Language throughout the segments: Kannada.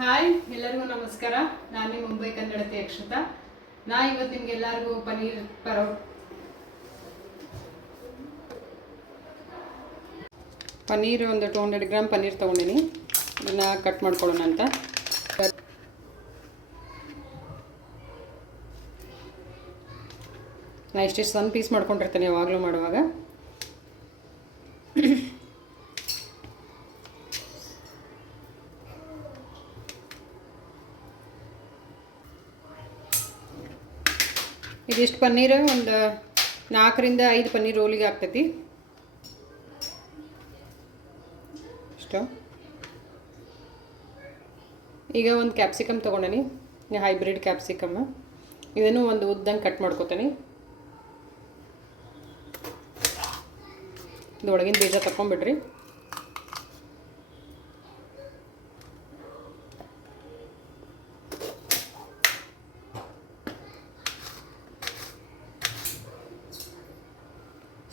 ಹಾಯ್ ಎಲ್ಲರಿಗೂ ನಮಸ್ಕಾರ. ನಾನು ಮುಂಬೈ ಕನ್ನಡತಿ ಅಕ್ಷತಾ. ಇವತ್ತು ನಿಮ್ಗೆಲ್ಲರಿಗೂ ಪನ್ನೀರ್ ಒಂದು 200 ಗ್ರಾಮ್ ಪನ್ನೀರ್ ತೊಗೊಂಡಿನಿ. ಇದನ್ನು ಕಟ್ ಮಾಡ್ಕೊಳ್ಳೋಣ ಅಂತ. ನಾನು ಇಷ್ಟಿಷ್ಟು ಸಣ್ಣ ಪೀಸ್ ಮಾಡ್ಕೊಂಡಿರ್ತೇನೆ ಯಾವಾಗಲೂ ಮಾಡುವಾಗ. ಇದಿಷ್ಟು ಪನ್ನೀರು ಒಂದು 4 ರಿಂದ 5 ಪನ್ನೀರ್ ರೋಲಿಗೆ ಆಗ್ತೈತಿ. ಇಷ್ಟು. ಈಗ ಒಂದು ಕ್ಯಾಪ್ಸಿಕಮ್ ತೊಗೊಂಡೇನಿ, ಹೈಬ್ರಿಡ್ ಕ್ಯಾಪ್ಸಿಕಮ್. ಇದನ್ನು ಒಂದು ಉದ್ದಂಗೆ ಕಟ್ ಮಾಡ್ಕೊತೀನಿ. ಇದು ಒಳಗಿನ ಬೀಜ ತಗೊಂಡ್ಬಿಡ್ರಿ.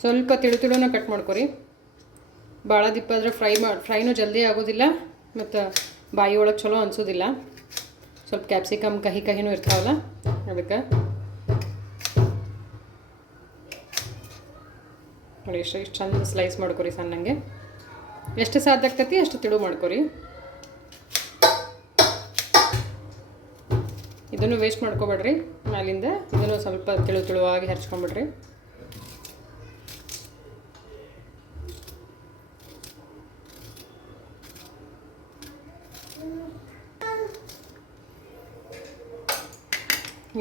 ಸ್ವಲ್ಪ ತಿಳುನ ಕಟ್ ಮಾಡ್ಕೊರಿ. ಭಾಳ ದಿಪ್ಪ ಆದರೆ ಫ್ರೈನೂ ಜಲ್ದಿ ಆಗೋದಿಲ್ಲ ಮತ್ತು ಬಾಯಿ ಒಳಗೆ ಚಲೋ ಅನಿಸೋದಿಲ್ಲ. ಸ್ವಲ್ಪ ಕ್ಯಾಪ್ಸಿಕಮ್ ಕಹಿನೂ ಇರ್ತಾವಲ್ಲ, ಅದಕ್ಕೆ ನೋಡಿ ಇಷ್ಟು ಚಂದ ಸ್ಲೈಸ್ ಮಾಡ್ಕೊರಿ ಸಣ್ಣಂಗೆ. ಎಷ್ಟು ಸಾಧ್ಯ ಆಗ್ತೈತಿ ಅಷ್ಟು ತಿಳು ಮಾಡ್ಕೊರಿ. ಇದನ್ನು ವೇಸ್ಟ್ ಮಾಡ್ಕೊಬೇಡ್ರಿ. ಮೇಲಿಂದ ಇದನ್ನು ಸ್ವಲ್ಪ ತಿಳುವಾಗಿ ಹರ್ಚ್ಕೊಂಬಿಡ್ರಿ.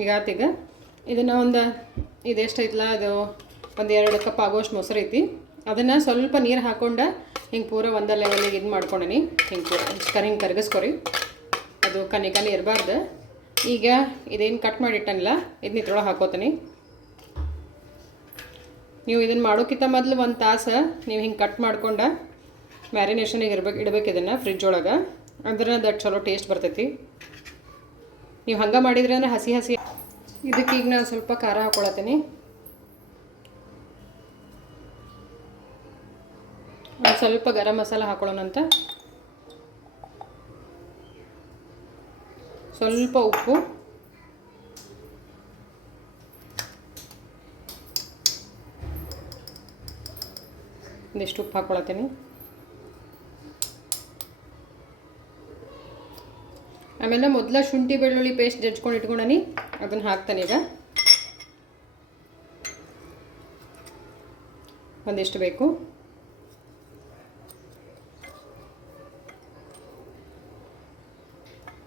ಈಗ ಇದನ್ನು ಇದೆಷ್ಟು ಐತಲ್ಲ, ಅದು ಒಂದು 2 ಕಪ್ ಆಗೋಷ್ಟು ಮೊಸರು ಐತಿ. ಅದನ್ನು ಸ್ವಲ್ಪ ನೀರು ಹಾಕ್ಕೊಂಡು ಹಿಂಗೆ ಪೂರ ಒಂದೇ ಲೆವೆಲಿಗೆ ಇದು ಮಾಡ್ಕೊಂಡೀನಿ. ಹಿಂಗೆ ಕರಗಿಸ್ಕೊರಿ. ಅದು ಕನಿ ಇರಬಾರ್ದು. ಈಗ ಇದೇನು ಕಟ್ ಮಾಡಿಟ್ಟನಲ್ಲ ಇದನ್ನ ಇದ್ರೊಳಗೆ ಹಾಕೋತೀನಿ. ನೀವು ಇದನ್ನು ಮಾಡೋಕ್ಕಿಂತ ಮೊದಲು 1 ತಾಸು ನೀವು ಹಿಂಗೆ ಕಟ್ ಮಾಡ್ಕೊಂಡು ಮ್ಯಾರಿನೇಷನಿಗೆ ಇಡಬೇಕು ಇದನ್ನು ಫ್ರಿಜ್ ಒಳಗೆ. ಅಂದ್ರೆ ಅದು ಚಲೋ ಟೇಸ್ಟ್ ಬರ್ತೈತಿ. ನೀವು ಹಂಗೆ ಮಾಡಿದ್ರೆ ಅಂದರೆ ಹಸಿ ಇದಕ್ಕೆ ಈಗ ನಾನು ಸ್ವಲ್ಪ ಖಾರ ಹಾಕ್ಕೊಳತ್ತೀನಿ. ಒಂದು ಸ್ವಲ್ಪ ಗರಂ ಮಸಾಲ ಹಾಕೊಳ್ಳೋಣಂತ. ಸ್ವಲ್ಪ ಉಪ್ಪು, ಒಂದಿಷ್ಟು ಉಪ್ಪು ಹಾಕ್ಕೊಳತ್ತೀನಿ. ಆಮೇಲೆ ಮೊದಲ ಶುಂಠಿ ಬೆಳ್ಳುಳ್ಳಿ ಪೇಸ್ಟ್ ಜಜ್ಕೊಂಡು ಇಟ್ಕೊಂಡನಿ, ಅದನ್ನು ಹಾಕ್ತಾನೆ. ಈಗ ಒಂದಿಷ್ಟು ಬೇಕು.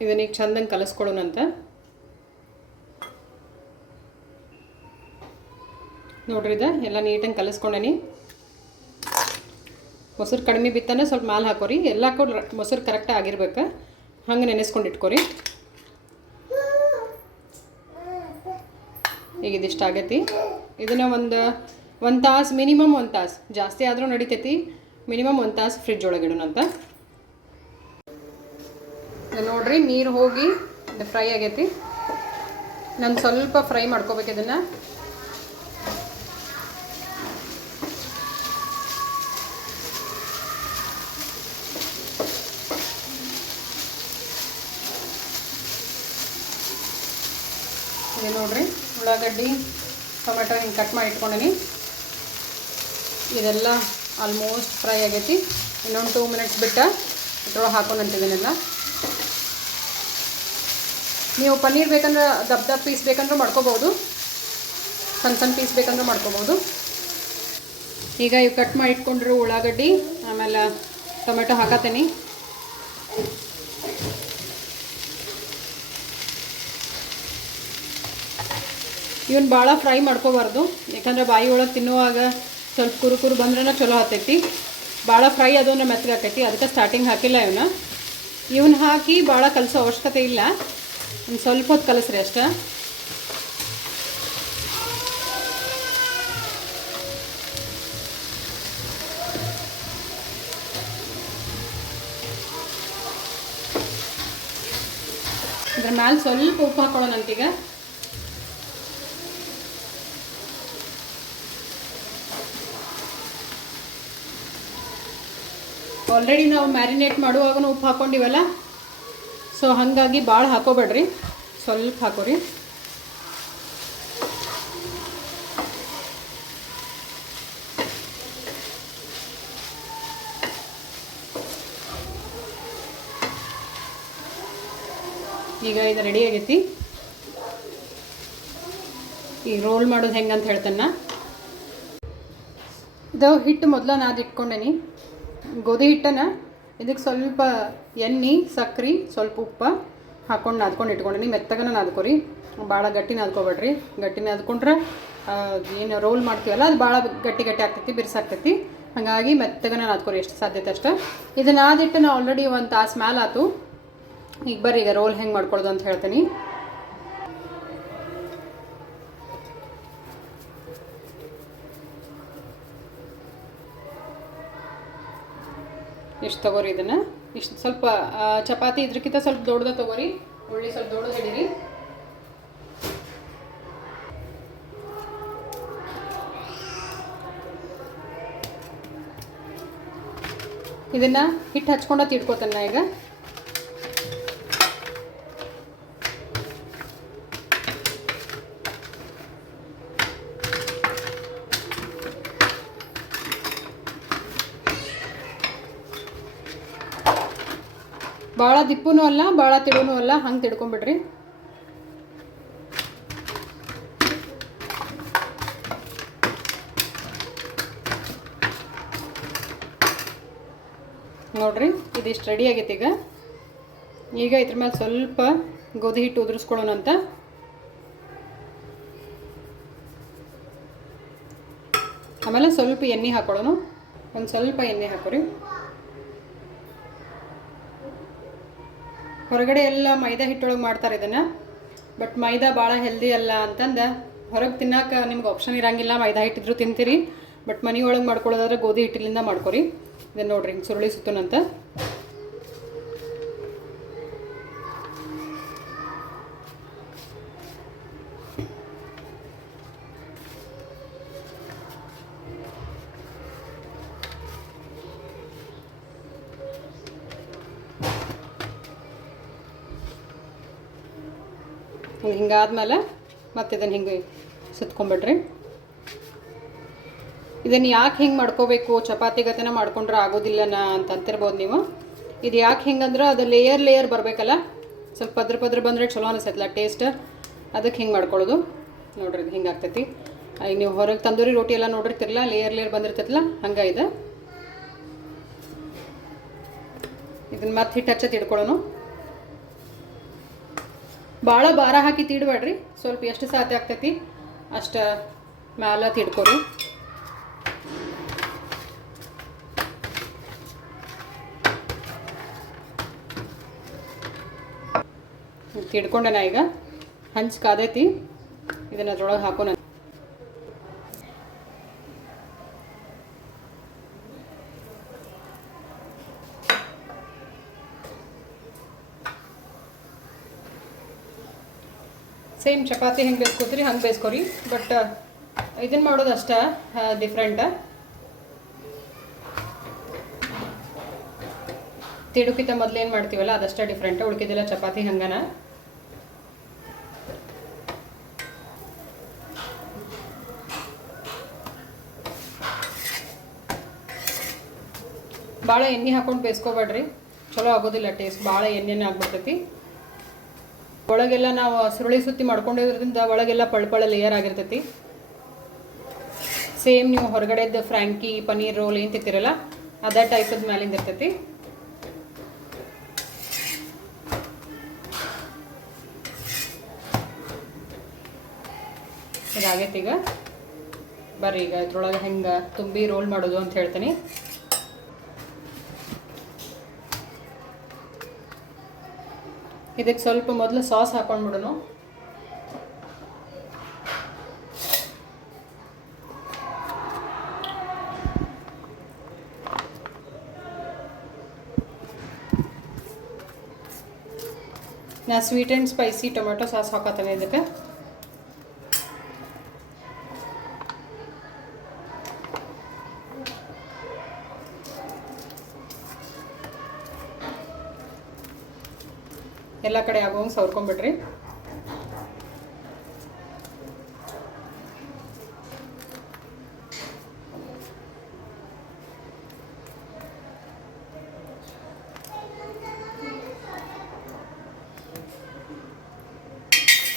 ಇದನ್ನೀಗ ಚಂದಂಗೆ ಕಲಿಸ್ಕೊಳ್ಳೋಣಂತ. ನೋಡ್ರಿ ಎಲ್ಲ ನೀಟಂಗೆ ಕಲಿಸ್ಕೊಂಡನಿ. ಮೊಸರು ಕಡಿಮೆ ಬಿತ್ತನೆ ಸ್ವಲ್ಪ ಮ್ಯಾಲೆ ಹಾಕೋರಿ. ಎಲ್ಲ ಮೊಸರು ಕರೆಕ್ಟಾಗಿ ಆಗಿರ್ಬೇಕು, ಹಂಗೆ ನೆನೆಸ್ಕೊಂಡು ಇಟ್ಕೊರಿ. ಈಗ ಇದಿಷ್ಟು ಆಗೈತಿ. ಇದನ್ನು ಒಂದು ತಾಸು, ಮಿನಿಮಮ್ 1 ತಾಸು, ಜಾಸ್ತಿ ಆದರೂ ನಡಿತೈತಿ. ಮಿನಿಮಮ್ 1 ತಾಸು ಫ್ರಿಜ್ ಒಳಗೆ ಇಡೋಣಂತ. ನೋಡ್ರಿ ನೀರು ಹೋಗಿ ಇದು ಫ್ರೈ ಆಗೈತಿ. ನಾನು ಸ್ವಲ್ಪ ಫ್ರೈ ಮಾಡ್ಕೋಬೇಕು ಇದನ್ನು. ಇದು ನೋಡ್ರಿ ಉಳ್ಳಾಗಡ್ಡಿ ಟೊಮೆಟೊ ಹಿಂಗೆ ಕಟ್ ಮಾಡಿ ಇಟ್ಕೊಂಡೀನಿ. ಇದೆಲ್ಲ ಆಲ್ಮೋಸ್ಟ್ ಫ್ರೈ ಆಗೈತಿ. ಇನ್ನೊಂದು 2 ಮಿನಿಟ್ಸ್ ಬಿಟ್ಟು ಇದ್ರೊಳಗೆ ಹಾಕೊಂಡಂತಿದ್ದೀನೆಲ್ಲ. ನೀವು ಪನ್ನೀರ್ ಬೇಕಂದ್ರೆ ದಪ್ಪ ಪೀಸ್ ಬೇಕಂದ್ರೆ ಮಾಡ್ಕೋಬೋದು, ಸಣ್ಣ ಪೀಸ್ ಬೇಕಂದ್ರೆ ಮಾಡ್ಕೋಬೋದು. ಈಗ ಇವು ಕಟ್ ಮಾಡಿ ಇಟ್ಕೊಂಡಿರೋ ಉಳ್ಳಾಗಡ್ಡಿ ಆಮೇಲೆ ಟೊಮೆಟೊ ಹಾಕತ್ತೀನಿ. ಇವನು ಭಾಳ ಫ್ರೈ ಮಾಡ್ಕೋಬಾರ್ದು, ಯಾಕಂದ್ರೆ ಬಾಯಿ ಒಳಗೆ ತಿನ್ನುವಾಗ ಸ್ವಲ್ಪ ಕುರು ಬಂದ್ರೆ ಚಲೋ ಆಗ್ತೈತಿ. ಭಾಳ ಫ್ರೈ ಅದನ್ನು ಮೆತ್ತಗೆ ಆಗ್ತೈತಿ. ಅದಕ್ಕೆ ಸ್ಟಾರ್ಟಿಂಗ್ ಹಾಕಿಲ್ಲ ಇವನ್ನ ಹಾಕಿ ಭಾಳ ಕಲಸೋ ಅವಶ್ಯಕತೆ ಇಲ್ಲ. ಒಂದು ಸ್ವಲ್ಪ ಹೊತ್ತು ಕಲಸ್ರಿ ಅಷ್ಟೇ. ಇದ್ರ ಮ್ಯಾಲೆ ಸ್ವಲ್ಪ ಉಪ್ಪು ಹಾಕೊಳ್ಳೋಣಂತೀಗ. ಆಲ್ರೆಡಿ ನಾವು ಮ್ಯಾರಿನೇಟ್ ಮಾಡುವಾಗ ಉಪ್ಪು ಹಾಕ್ಕೊಂಡಿವಲ್ಲ, ಸೊ ಹಾಗಾಗಿ ಭಾಳ ಹಾಕೋಬೇಡ್ರಿ, ಸ್ವಲ್ಪ ಹಾಕೋರಿ. ಈಗ ಇದು ರೆಡಿ ಆಗೈತಿ. ಈಗ ರೋಲ್ ಮಾಡೋದು ಹೆಂಗೆ ಅಂತ ಹೇಳ್ತೇನೆ. ಇದು ಹಿಟ್ಟು ಮೊದಲ ನಾದಿ ಇಟ್ಕೊಂಡೇನಿ. ಗೋಧಿ ಹಿಟ್ಟನ್ನು ಇದಕ್ಕೆ ಸ್ವಲ್ಪ ಎಣ್ಣೆ, ಸಕ್ರೆ, ಸ್ವಲ್ಪ ಉಪ್ಪು ಹಾಕ್ಕೊಂಡು ನಾದ್ಕೊಂಡು ಇಟ್ಕೊಂಡೇನಿ. ಮೆತ್ತಗನ ನಾದ್ಕೊರಿ, ಭಾಳ ಗಟ್ಟಿ ನಾದ್ಕೊಬೇಡ್ರಿ. ಗಟ್ಟಿ ನಾದ್ಕೊಂಡ್ರೆ ಏನು ರೋಲ್ ಮಾಡ್ತೀವಲ್ಲ ಅದು ಭಾಳ ಗಟ್ಟಿ ಗಟ್ಟಿ ಆಗ್ತೈತಿ, ಬಿರ್ಸಾಗ್ತೈತಿ. ಹಾಗಾಗಿ ಮೆತ್ತಗನ ನಾದ್ಕೊರಿ ಎಷ್ಟು ಸಾಧ್ಯತೆ ಅಷ್ಟು. ಇದನ್ನು ನಾದಿಟ್ಟು ನಾವು ಆಲ್ರೆಡಿ 1 ತಾಸು ಮ್ಯಾಲೆ ಆಯ್ತು. ಈಗ ಬರ್ರಿ ಈಗ ರೋಲ್ ಹೆಂಗೆ ಮಾಡ್ಕೊಳ್ಳೋದು ಅಂತ ಹೇಳ್ತೀನಿ. ಇಷ್ಟು ತೊಗೋರಿ. ಇದನ್ನು ಇಷ್ಟು ಸ್ವಲ್ಪ ಚಪಾತಿ ಇದ್ರಕ್ಕಿಂತ ಸ್ವಲ್ಪ ದೊಡ್ಡದ ತೊಗೋರಿ. ಉಳ್ಳಿ ಸ್ವಲ್ಪ ದೊಡ್ಡದು ಹಿಡೀರಿ. ಇದನ್ನು ಹಿಟ್ಟು ಹಚ್ಕೊಂಡ ತಿಡ್ಕೋತಾನೆ. ಈಗ ಭಾಳ ದಿಪ್ಪೂ ಅಲ್ಲ, ಭಾಳ ತಿಳೂ ಅಲ್ಲ, ಹಂಗೆ ತಿಡ್ಕೊಂಬಿಡ್ರಿ. ನೋಡ್ರಿ ಇದಿಷ್ಟು ರೆಡಿ ಆಗೈತಿ. ಈಗ ಇದ್ರ ಮೇಲೆ ಸ್ವಲ್ಪ ಗೋಧಿ ಹಿಟ್ಟು ಉದುರಿಸ್ಕೊಳ್ಳೋಣ ಅಂತ. ಆಮೇಲೆ ಸ್ವಲ್ಪ ಎಣ್ಣೆ ಹಾಕೊಳ್ಳೋಣ. ಒಂದು ಸ್ವಲ್ಪ ಎಣ್ಣೆ ಹಾಕೋರಿ. ಹೊರಗಡೆ ಎಲ್ಲ ಮೈದಾ ಹಿಟ್ಟೊಳಗೆ ಮಾಡ್ತಾರೆ ಇದನ್ನು. ಬಟ್ ಮೈದಾ ಭಾಳ ಹೆಲ್ದಿ ಅಲ್ಲ ಅಂತಂದು ಹೊರಗೆ ತಿನ್ನೋಕೆ ನಿಮ್ಗೆ ಆಪ್ಷನ್ ಇರೋಂಗಿಲ್ಲ. ಮೈದಾ ಹಿಟ್ಟಿದ್ರು ತಿಂತೀರಿ, ಬಟ್ ಮನೆಯೊಳಗೆ ಮಾಡ್ಕೊಳ್ಳೋದಾದ್ರೆ ಗೋಧಿ ಹಿಟ್ಟಿಲಿಂದ ಮಾಡ್ಕೊರಿ. ಇದನ್ನು ನೋಡ್ರಿ ಹಿಂಗೆ ಸುರುಳಿ ಸುತ್ತನಂತ. ಹಿಂಗಾದ್ಮೇಲೆ ಮತ್ತೆ ಇದನ್ನು ಹಿಂಗೆ ಸುತ್ಕೊಂಬಿಡ್ರಿ. ಇದನ್ನು ಯಾಕೆ ಹಿಂಗೆ ಮಾಡ್ಕೋಬೇಕು, ಚಪಾತಿ ಗತೆನ ಮಾಡ್ಕೊಂಡ್ರೆ ಆಗೋದಿಲ್ಲನ ಅಂತ ಅಂತಿರ್ಬೋದು ನೀವು. ಇದು ಯಾಕೆ ಹಿಂಗಂದ್ರೆ ಅದು ಲೇಯರ್ ಬರಬೇಕಲ್ಲ, ಸ್ವಲ್ಪ ಪದ್ರ ಬಂದರೆ ಚಲೋ ಅನಿಸ್ತೈತಲ್ಲ ಟೇಸ್ಟ್. ಅದಕ್ಕೆ ಹಿಂಗೆ ಮಾಡ್ಕೊಳ್ಳೋದು. ನೋಡ್ರಿ ಇದು ಹಿಂಗೆ ಆಗ್ತೈತಿ. ಈಗ ನೀವು ಹೊರಗೆ ತಂದೂರಿ ರೋಟಿ ಎಲ್ಲ ನೋಡಿರ್ತಿರಲ್ಲ, ಲೇಯರ್ ಬಂದಿರ್ತೈತಲ್ಲ, ಹಂಗೆ ಇದೆ. ಇದನ್ನು ಮತ್ತೆ ಹಿಟ್ಟು ಹಚ್ಚ ತಿಡ್ಕೊಳ್ಳೋಣ. ಭಾಳ ಭಾರ ಹಾಕಿ ತಿಡ್ಬೇಡ್ರಿ, ಸ್ವಲ್ಪ ಎಷ್ಟು ಸಾಧ್ಯ ಆಗ್ತೈತಿ ಅಷ್ಟು ಮ್ಯಾಲ ತಿಡ್ಕೊರಿ. ತಿಡ್ಕೊಂಡೆನ. ಈಗ ಹಂಚು ಕಾದೈತಿ, ಇದನ್ನು ಅದ್ರೊಳಗೆ ಹಾಕೋಣ. ಸೇಮ್ ಚಪಾತಿ ಹೆಂಗೆ ಬೇಯಿಸ್ಕೊತೀರಿ ಹಂಗೆ ಬೇಯಿಸ್ಕೊರಿ. ಬಟ್ ಇದನ್ನು ಮಾಡೋದು ಅಷ್ಟೇ ಡಿಫ್ರೆಂಟ. ತಿಡುಕಿತ ಮೊದಲು ಏನು ಮಾಡ್ತೀವಲ್ಲ ಅದಷ್ಟೇ ಡಿಫ್ರೆಂಟ. ಉಳ್ಕಿದೆಲ್ಲ ಚಪಾತಿ ಹಂಗನ. ಭಾಳ ಎಣ್ಣೆ ಹಾಕೊಂಡು ಬೇಯಿಸ್ಕೋಬೇಡ್ರಿ, ಚಲೋ ಆಗೋದಿಲ್ಲ ಟೇಸ್ಟ್. ಭಾಳ ಎಣ್ಣೆನೇ ಆಗ್ಬಿಡ್ತೈತಿ. ಒಳಗೆಲ್ಲ ನಾವು ಸುರುಳಿ ಸುತ್ತಿ ಮಾಡ್ಕೊಂಡಿರೋದ್ರಿಂದ ಒಳಗೆಲ್ಲ ಪಳ್ಪಳ ಲೇಯರ್ ಆಗಿರ್ತೈತಿ. ಸೇಮ್ ನೀವು ಹೊರಗಡೆದ್ದು ಫ್ರ್ಯಾಂಕಿ, ಪನ್ನೀರ್ ರೋಲ್ ಏನು ತಿಂತೀರಲ್ಲ ಅದೇ ಟೈಪದ ಮ್ಯಾಲಿಂದ ಇರ್ತೈತಿ. ಇದಾಗೈತಿ. ಈಗ ಬರ್ರಿ ಈಗ ಇದ್ರೊಳಗೆ ಹೆಂಗೆ ತುಂಬಿ ರೋಲ್ ಮಾಡೋದು ಅಂತ ಹೇಳ್ತೀನಿ. ಇದಕ್ಕೆ ಸ್ವಲ್ಪ ಮೊದಲು ಸಾಸ್ ಹಾಕೊಂಡ್ಬಿಡೋಣ. ನಾ sweet and spicy tomato sauce ಹಾಕೋತಾನೆ ಇದಕ್ಕೆ. ಎಲ್ಲ ಕಡೆ ಆಗೋಂಗೆ ಸವರ್ಕೊಂಬಿಡ್ರಿ.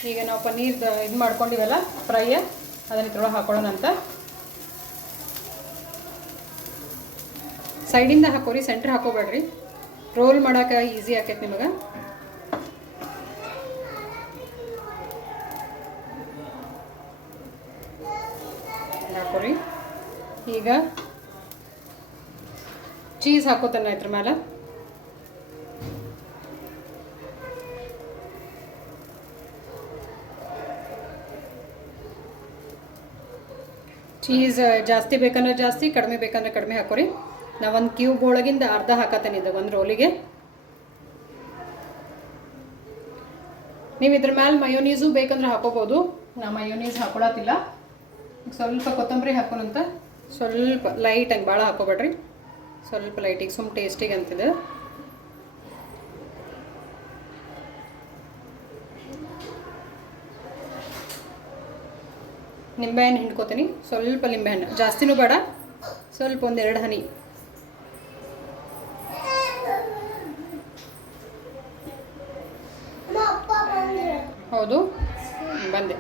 ಈಗ ನಾವು ಪನ್ನೀರ್ದು ಇದು ಮಾಡ್ಕೊಂಡಿವಲ್ಲ ಫ್ರೈ, ಅದನ್ನ ಇದ್ರೊಳಗೆ ಹಾಕೊಳ್ಳೋಣ ಅಂತ. ಸೈಡಿಂದ ಹಾಕೋರಿ, ಸೆಂಟ್ರ್ ಹಾಕೋಬೇಡ್ರಿ. ರೋಲ್ ಮಾಡೋಕೆ ಈಸಿ ಆಕೈತೆ ನಿಮಗೆ. ಹಾಕೋರಿ. ಈಗ ಚೀಸ್ ಹಾಕೋತಾನೆ ಇದ್ರ ಮೇಲೆ. ಚೀಸ್ ಜಾಸ್ತಿ ಬೇಕಂದ್ರೆ ಜಾಸ್ತಿ, ಕಡಿಮೆ ಬೇಕಂದ್ರೆ ಕಡಿಮೆ ಹಾಕೋರಿ. ನಾವು ಒಂದು ಕ್ಯೂಬ್ ಒಳಗಿಂದ ಅರ್ಧ ಹಾಕತ್ತೇನೆ ಇದು ಒಂದು ರೋಲಿಗೆ. ನೀವು ಇದ್ರ ಮೇಲೆ ಮಯೋನೀಸು ಬೇಕಂದ್ರೆ ಹಾಕೋಬೋದು. ನಾ ಮಯೋನೀಸ್ ಹಾಕೊಳತ್ತಿಲ್ಲ. ಸ್ವಲ್ಪ ಕೊತ್ತಂಬರಿ ಹಾಕೋಣಂತ, ಸ್ವಲ್ಪ ಲೈಟಾಗಿ, ಭಾಳ ಹಾಕೋಬೇಡ್ರಿ, ಸ್ವಲ್ಪ ಲೈಟಿಗೆ, ಸುಮ್ಮ ಟೇಸ್ಟಿಗೆ ಅಂತಿದೆ. ನಿಂಬೆಹಣ್ಣು ಹಿಂಡ್ಕೋತೀನಿ, ಸ್ವಲ್ಪ ನಿಂಬೆಹಣ್ಣು, ಜಾಸ್ತಿನೂ ಬೇಡ, ಸ್ವಲ್ಪ 1-2 ಹನಿ. ಹೌದು, ಬಂದೆ.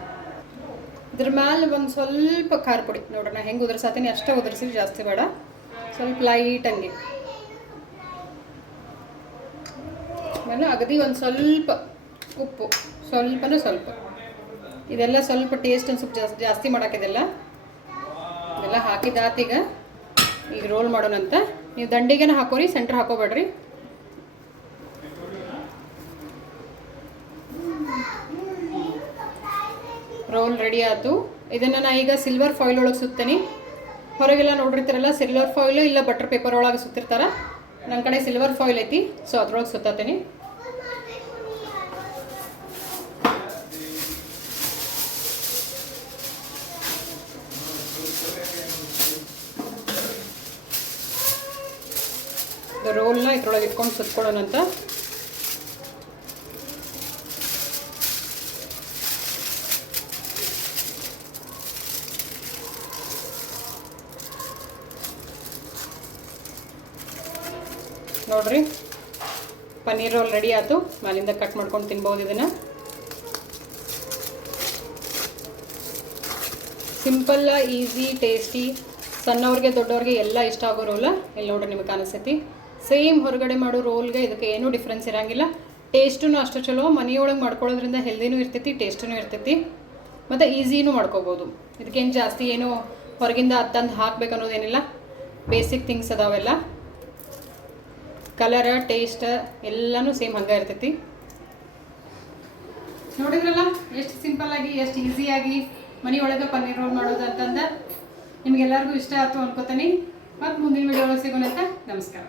ಇದ್ರ ಮ್ಯಾಲೆ ಒಂದು ಸ್ವಲ್ಪ ಖಾರ ಪುಡಿ ನೋಡ್ರಿ, ನಾ ಹೆಂಗೆ ಉದುರ್ಸಾತೀನಿ ಅಷ್ಟೇ ಉದುರಿಸಿ, ಜಾಸ್ತಿ ಬೇಡ, ಸ್ವಲ್ಪ ಲೈಟಂಗೆ. ಆಮೇಲೆ ಅಗದಿ ಒಂದು ಸ್ವಲ್ಪ ಉಪ್ಪು, ಸ್ವಲ್ಪ. ಇದೆಲ್ಲ ಸ್ವಲ್ಪ ಟೇಸ್ಟ್ ಒಂದು ಸ್ವಲ್ಪ ಜಾಸ್ತಿ ಮಾಡೋಕ್ಕಿದೆಲ್ಲ. ಇದೆಲ್ಲ ಹಾಕಿದಾತೀಗ ಈಗ ರೋಲ್ ಮಾಡೋಣಂತ. ನೀವು ದಂಡಿಗೆನ ಹಾಕೋರಿ, ಸೆಂಟ್ರ್ ಹಾಕೋಬೇಡ್ರಿ. ರೋಲ್ ರೆಡಿ ಆಯ್ತು. ಇದನ್ನು ನಾ ಈಗ ಸಿಲ್ವರ್ ಫಾಯಿಲ್ ಒಳಗೆ ಸುತ್ತೇನೆ. ಹೊರಗೆಲ್ಲ ನೋಡಿರ್ತೀರಲ್ಲ ಸಿಲ್ವರ್ ಫಾಯಿಲು ಇಲ್ಲ ಬಟರ್ ಪೇಪರ್ ಒಳಗೆ ಸುತ್ತಿರ್ತಾರೆ. ನನ್ನ ಕಡೆ ಸಿಲ್ವರ್ ಫಾಯಿಲ್ ಐತಿ, ಸೊ ಅದ್ರೊಳಗೆ ಸುತ್ತತೀನಿ. ರೋಲ್ನ ಇದ್ರೊಳಗೆ ಇಟ್ಕೊಂಡು ಸುತ್ಕೊಳ್ಳೋಣಂತ. ನೋಡ್ರಿ, ಪನ್ನೀರ್ ರೋಲ್ ರೆಡಿ ಆಯ್ತು. ಮೇಲಿಂದ ಕಟ್ ಮಾಡ್ಕೊಂಡು ತಿನ್ಬೋದು. ಇದನ್ನು ಸಿಂಪಲ್, ಈಸಿ, ಟೇಸ್ಟಿ, ಸಣ್ಣವ್ರಿಗೆ ದೊಡ್ಡವ್ರಿಗೆ ಎಲ್ಲ ಇಷ್ಟ ಆಗೋ ರೋಲ. ಇಲ್ಲಿ ನೋಡ್ರಿ ನಿಮಗೆ ಕಾಣಿಸ್ತೈತಿ. ಸೇಮ್ ಹೊರಗಡೆ ಮಾಡೋ ರೋಲ್ಗೆ ಇದಕ್ಕೆ ಏನೂ ಡಿಫ್ರೆನ್ಸ್ ಇರೋಂಗಿಲ್ಲ. ಟೇಸ್ಟೂ ಅಷ್ಟು ಚಲೋ. ಮನೆಯೊಳಗೆ ಮಾಡ್ಕೊಳ್ಳೋದ್ರಿಂದ ಹೆಲ್ದಿನೂ ಇರ್ತೈತಿ, ಟೇಸ್ಟೂ ಇರ್ತೈತಿ, ಮತ್ತು ಈಸಿನೂ ಮಾಡ್ಕೋಬೋದು. ಇದಕ್ಕೇನು ಜಾಸ್ತಿ ಏನು ಹೊರಗಿಂದ ತಂದು ಹಾಕ್ಬೇಕು ಅನ್ನೋದೇನಿಲ್ಲ. ಬೇಸಿಕ್ ಥಿಂಗ್ಸ್ ಅದಾವೆಲ್ಲ. ಕಲರ್, ಟೇಸ್ಟ್ ಎಲ್ಲನೂ ಸೇಮ್ ಹಂಗೆ ಇರ್ತೈತಿ. ನೋಡಿದ್ರಲ್ಲ ಎಷ್ಟು ಸಿಂಪಲ್ಲಾಗಿ, ಎಷ್ಟು ಈಸಿಯಾಗಿ ಮನೆಯೊಳಗೆ ಪನ್ನೀರ್ ರೋಲ್ ಮಾಡೋದು ಅಂತಂದು. ನಿಮಗೆಲ್ಲರಿಗೂ ಇಷ್ಟ ಆಯ್ತು ಅನ್ಕೋತೀನಿ. ಮತ್ತು ಮುಂದಿನ ವಿಡಿಯೋ ಸಿಗೋಣ ಅಂತ. ನಮಸ್ಕಾರ.